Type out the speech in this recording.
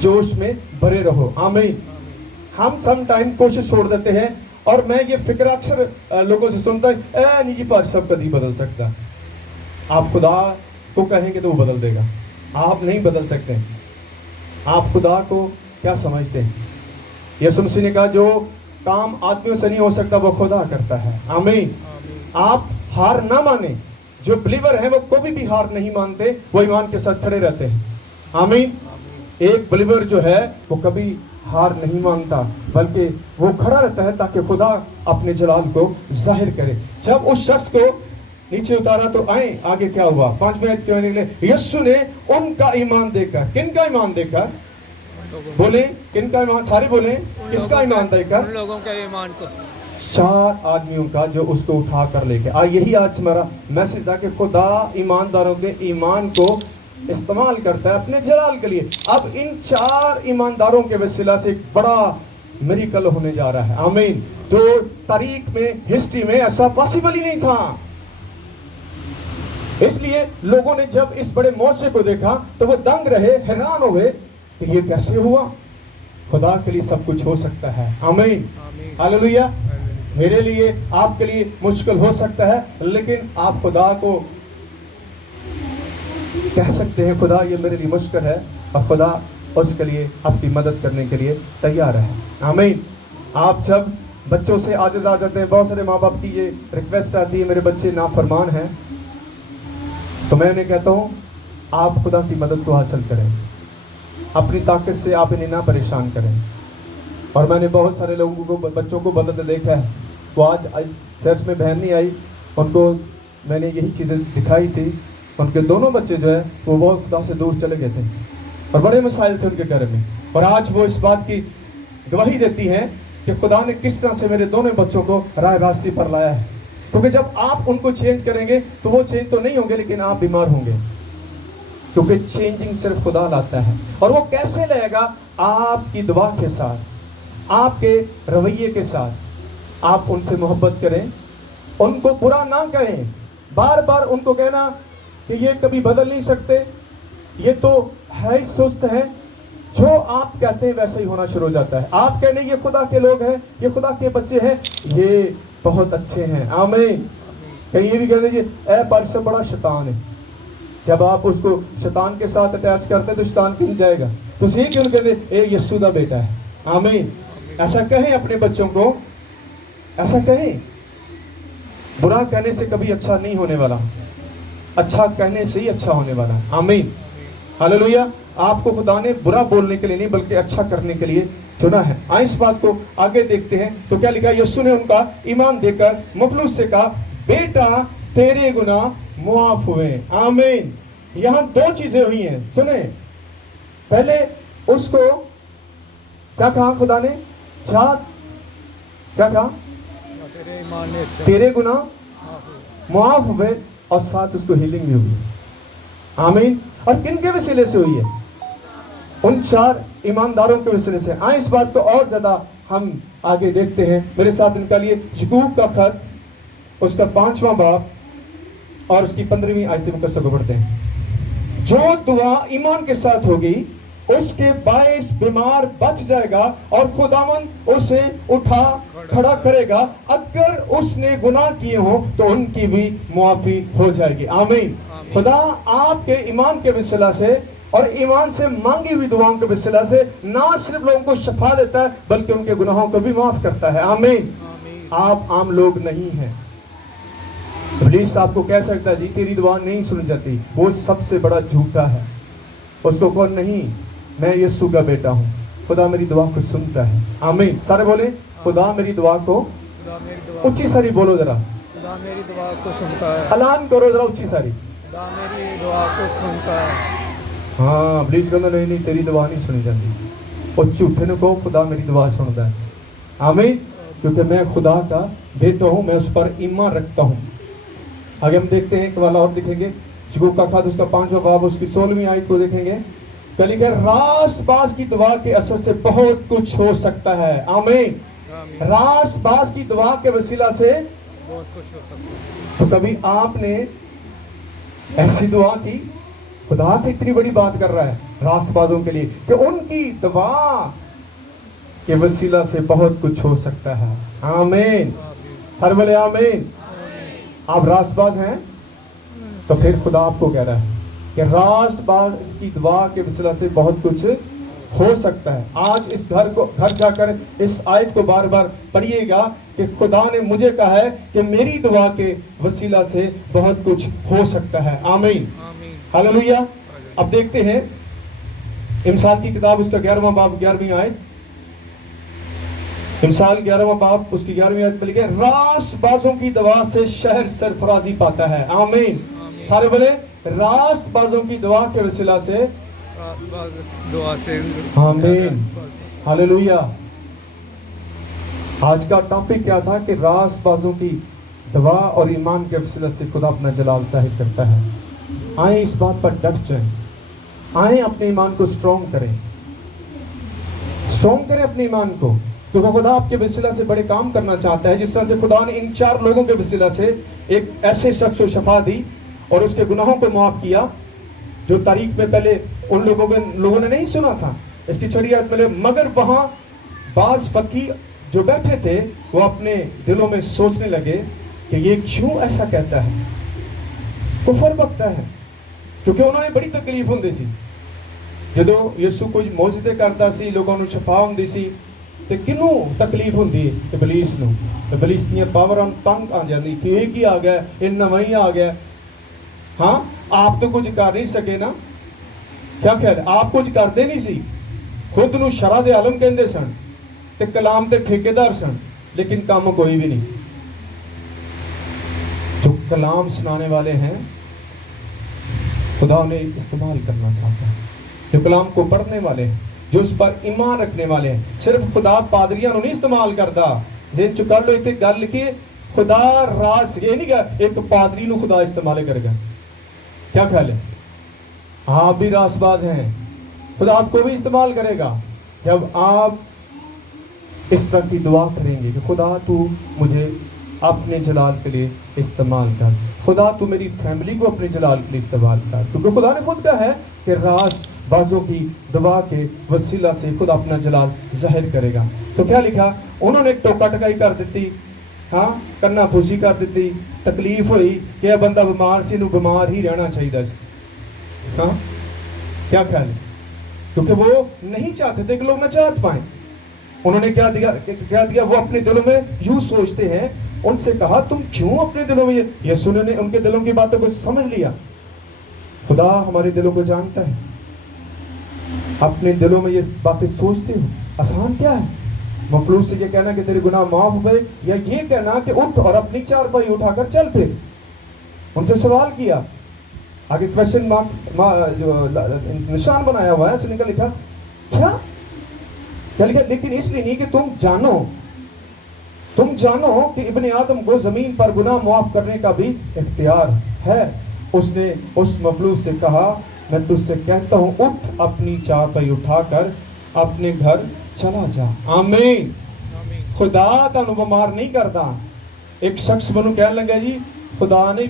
जोश में भरे रहो। आमीन। हम सम टाइम कोशिश छोड़ देते हैं, और मैं ये फिक्र अक्सर लोगों से सुनता हूँ, नहीं जी पर सब कभी बदल सकता। आप खुदा को कहेंगे तो वो बदल देगा, आप नहीं बदल सकते। आप खुदा को क्या समझते हैं? यीशु मसीह ने कहा जो काम आदमियों से नहीं हो सकता वो खुदा करता है। आमीन। आप हार ना माने। जो बिलीवर हैं वो कभी भी हार नहीं मानते, वो ईमान के साथ खड़े रहते हैं। आमीन। एक बिलीवर जो है वो कभी हार नहीं मानता, बल्कि वो खड़ा रहता है ताकि खुदा अपने जलाल को जाहिर करे। जब उस शख्स को नीचे उतारा तो आए, आगे क्या हुआ? 5वें आयत के निकले, यीशु ने उनका ईमान देखकर, किनका ईमान देखकर? बोले किनका ईमान? सारे बोले किसका ईमान देखकर? उन लोगों के ईमान को, 4 आदमियों का जो उसको उठा कर लेके आ। यही आज हमारा मैसेज था कि खुदा ईमानदारों के ईमान को इस्तेमाल करता है अपने जलाल के लिए। अब इन 4 ईमानदारों के वसीला से एक बड़ा मिरेकल होने जा रहा है। आमीन। जो तारीख में, हिस्ट्री में ऐसा पॉसिबल ही नहीं था। इसलिए लोगों ने जब इस बड़े मौजे को देखा तो वो दंग रहे, हैरान हो गए कि ये कैसे हुआ। खुदा के लिए सब कुछ हो सकता है। आमीन। हालेलुया। मेरे लिए, आपके लिए मुश्किल हो सकता है, लेकिन आप खुदा को कह सकते हैं खुदा ये मेरे लिए मुश्किल है, और खुदा उसके लिए आपकी मदद करने के लिए तैयार है। आमीन। आप जब बच्चों से आजिज़ आ जाते हैं, बहुत सारे माँ बाप की ये रिक्वेस्ट आती है मेरे बच्चे नाफरमान हैं, तो मैं उन्हें कहता हूँ आप खुदा की मदद को हासिल करें, अपनी ताकत से आप इन्हें ना परेशान करें। और मैंने बहुत सारे लोगों को, बच्चों को बदलते देखा है। वो आज चर्च में बहन नहीं आई, उनको मैंने यही चीज़ें दिखाई थी। उनके दोनों बच्चे जो है वो बहुत खुदा से दूर चले गए थे, और बड़े मसाइल थे उनके घर में, और आज वो इस बात की गवाही देती हैं कि खुदा ने किस तरह से मेरे दोनों बच्चों को राह रास्ते पर लाया है। क्योंकि जब आप उनको चेंज करेंगे तो वो चेंज तो नहीं होंगे, लेकिन आप बीमार होंगे, क्योंकि चेंजिंग सिर्फ खुदा लाता है। और वो कैसे लाएगा? आपकी दुआ के साथ, आपके रवैये के साथ। आप उनसे मोहब्बत करें, उनको बुरा ना करें, बार बार उनको कहना कि ये कभी बदल नहीं सकते, ये तो है ही सुस्त है, जो आप कहते हैं वैसे ही होना शुरू हो जाता है। आप कहने ये खुदा के लोग हैं, ये खुदा के बच्चे हैं, ये बहुत अच्छे हैं। आमीन। कहीं ये भी कहते हैं ए पर से बड़ा शैतान है। जब आप उसको शैतान के साथ अटैच करते हैं तो शैतान कहीं जाएगा, तो ये क्यों कहते ए यीशु दा बेटा है। आमीन। ऐसा कहें अपने बच्चों को, ऐसा कहें। बुरा कहने से कभी अच्छा नहीं होने वाला, अच्छा कहने से ही अच्छा होने वाला। आमीन। हालेलुया। आपको खुदा ने बुरा बोलने के लिए नहीं बल्कि अच्छा करने के लिए चुना है। आइए इस बात को आगे देखते हैं। तो क्या लिखा? यीशु ने उनका ईमान देकर मफलूस से कहा, बेटा तेरे गुनाह मुआफ हुए। आमीन। यहां 2 चीजें हुई हैं, सुने। पहले उसको क्या कहा खुदा ने? क्या कहा? तेरे गुनाह मुआफ हुए, और साथ उसको हीलिंग भी हुई। आमीन। और किन के वसीले से हुई है? उन 4 ईमानदारों के वसीले से। आए इस बात को और ज्यादा हम आगे देखते हैं। मेरे साथ निकालिए याकूब का खत, उसका 5वां बाब और उसकी 15वीं आयत मुकस्सर को पढ़ते हैं। जो दुआ ईमान के साथ होगी उसके बायस बीमार बच जाएगा और खुदावंद उसे उठा खड़ा करेगा। अगर उसने गुनाह किए हो तो उनकी भी मुआफी हो जाएगी। आमीन। खुदा आपके ईमान के वसीला से और ईमान से मांगी हुई दुआओं के वसीला से ना सिर्फ लोगों को शफा देता है बल्कि उनके गुनाहों को भी माफ करता है। आमीन। आप आम लोग नहीं हैं। इब्लीस आपको कह सकता है जी तेरी दुआ नहीं सुन जाती, वो सबसे बड़ा झूठा है। उसको कौन नहीं, मैं यीशु का बेटा हूँ, खुदा मेरी दुआ को सुनता है। आमीन। सारे बोले खुदा मेरी दुआ को, ऊंची सारी बोलो जरा, खुदा मेरी दुआ को सुनता है। ऐलान करो जरा ऊंची सारी, खुदा मेरी दुआ को सुनता है। हाँ इब्लीस कहता नहीं तेरी दुआ नहीं सुनी जाती, और झूठे ने कहो खुदा मेरी दुआ सुनता है। आमीन। क्योंकि मैं खुदा का बेटा हूँ, मैं उस पर ईमान रखता हूँ। आगे हम देखते हैं एक वाला और दिखेंगे, याकूब का खत उसका 5वां बाब उसकी 16वीं आयत को देखेंगे। कल लिखा है रास बास की दुआ के असर से बहुत कुछ हो सकता है। आमीन। रास बास की दुआ के वसीला से बहुत कुछ हो सकता है। तो कभी आपने ऐसी दुआ की, खुदा तो इतनी बड़ी बात कर रहा है, रास्तबाजों के लिए कि उनकी दुआ के वसीला से बहुत कुछ हो सकता है। आमीन। हर बोले आमीन। आप रास्तबाज हैं तो फिर खुदा आपको कह रहा है कि रास्तबाज की दुआ के वसीला से बहुत कुछ हो सकता है। आज इस घर जाकर इस आयत को बार बार पढ़िएगा कि खुदा ने मुझे कहा है कि मेरी दुआ के वसीला से बहुत कुछ हो सकता है। आमीन। हालेलुया। अब देखते हैं इमसाल की किताब उसका 11वां बाब 11वीं आयत। इमसाल 11वां बाब उसकी 11वीं आयत में लिखे रास्तबाजों की दुआ से शहर सरफराजी पाता है। आमीन। सारे बोले रास्तबाजों की दुआ के वसीला से दुआ से। आमीन। हालेलुया। आज का टॉपिक क्या था कि रास्तबाजों की दुआ और ईमान के वसीला से खुदा अपना जलाल जाहिर करता है। आए इस बात पर डट जाएं, आए अपने ईमान को स्ट्रॉन्ग करें अपने ईमान को, क्योंकि खुदा आपके वसीला से बड़े काम करना चाहता है। जिस तरह से खुदा ने इन 4 लोगों के वसीला से एक ऐसे शख्स को शफा दी और उसके गुनाहों को माफ किया जो तारीख में पहले उन लोगों ने नहीं सुना था। इसकी छठी आयत में मगर वहां बाज फकीर जो बैठे थे वो अपने दिलों में सोचने लगे कि ये क्यों ऐसा कहता है, कुफर बकता है, क्योंकि उन्होंने बड़ी तकलीफ होंदी सी ਜਦੋਂ ਯਿਸੂ ਕੁਝ ਮੌਜਜ਼ੇ ਕਰਦਾ ਸੀ, ਲੋਕਾਂ ਨੂੰ ਸ਼ਫਾ ਹੁੰਦੀ ਸੀ, ਤੇ ਕਿਹਨੂੰ ਤਕਲੀਫ ਹੁੰਦੀ ਹੈ? ਇਬਲੀਸ ਨੂੰ। ਇਬਲੀਸ ਦੀਆਂ ਪਾਵਰਾਂ ਤੰਗ ਆ ਜਾਂਦੀ ਕਿ ਇਹ ਕੀ ਆ ਗਿਆ, ਇਹ ਨਵਾਂ ਹੀ ਆ ਗਿਆ। ਹਾਂ, ਆਪ ਤਾਂ ਕੁਝ ਕਰ ਨਹੀਂ ਸਕੇ ਨਾ। ਕਿਆ ਖੈਰ ਆਪ ਕੁਝ ਕਰਦੇ ਨਹੀਂ ਸੀ, ਖੁਦ ਨੂੰ ਸ਼ਰਾ ਦੇ ਆਲਮ ਕਹਿੰਦੇ ਸਨ ਤੇ ਕਲਾਮ ਦੇ ਠੇਕੇਦਾਰ ਸਨ, लेकिन काम कोई भी नहीं। जो कलाम सुनाने वाले हैं खुदा उन्हें इस्तेमाल करना चाहता है। जो कलाम को पढ़ने वाले हैं, जो उस पर ईमान रखने वाले हैं, सिर्फ खुदा पादरियां नहीं इस्तेमाल करता। जेन चु कर लो इतने गल के खुदा रास ये नहीं कहा एक पादरी नु खुदा इस्तेमाल करेगा। क्या ख्याल है? आप भी रासबाज हैं, खुदा आपको भी इस्तेमाल करेगा जब आप इस तरह की दुआ करेंगे कि खुदा तू मुझे अपने जलाल के लिए इस्तेमाल कर, खुदा तू मेरी फैमिली को अपने जलाल के लिए इस्तेमाल कर, क्योंकि खुदा ने खुद कहा है कि रास्तबाजों की दुआ के वसीला से खुद अपना जलाल जाहिर करेगा। तो क्या लिखा? उन्होंने टोका टकाई कर दी, हाँ कन्ना फूसी कर दी, तकलीफ हुई कि यह बंदा बीमार सी, इन्हू बीमार ही रहना चाहिए। हाँ क्या ख्याल है? क्योंकि वो नहीं चाहते थे कि लोग नजात पाएं। उन्होंने क्या दिया? वो अपने दिलों में यूं सोचते हैं। उनसे कहा तुम क्यों अपने दिलों में यीशु ने उनके दिलों की बातों को समझ लिया। खुदा हमारे दिलों को जानता है। अपने दिलों में ये बातें सोचते हो, आसान क्या है? मफलूस से ये कहना कि तेरे गुनाह माफ हुए, या ये कहना कि उठ और अपनी चारपाई उठाकर चल फिर। उनसे सवाल किया, आगे क्वेश्चन मार्क जो निशान बनाया हुआ है उसने लिखा क्या लिखा? लेकिन इसलिए नहीं कि तुम जानो कि इब्ने आदम को जमीन पर गुनाह माफ करने का भी इख्तियार है। उसने उस मफलूस से कहा मैं तुझसे कहता हूं उठ अपनी चारपाई उठाकर अपने घर चला जा। आमीन। खुदा तानू बीमार नहीं करता। एक शख्स मैनू कहने लगा जी खुदा ने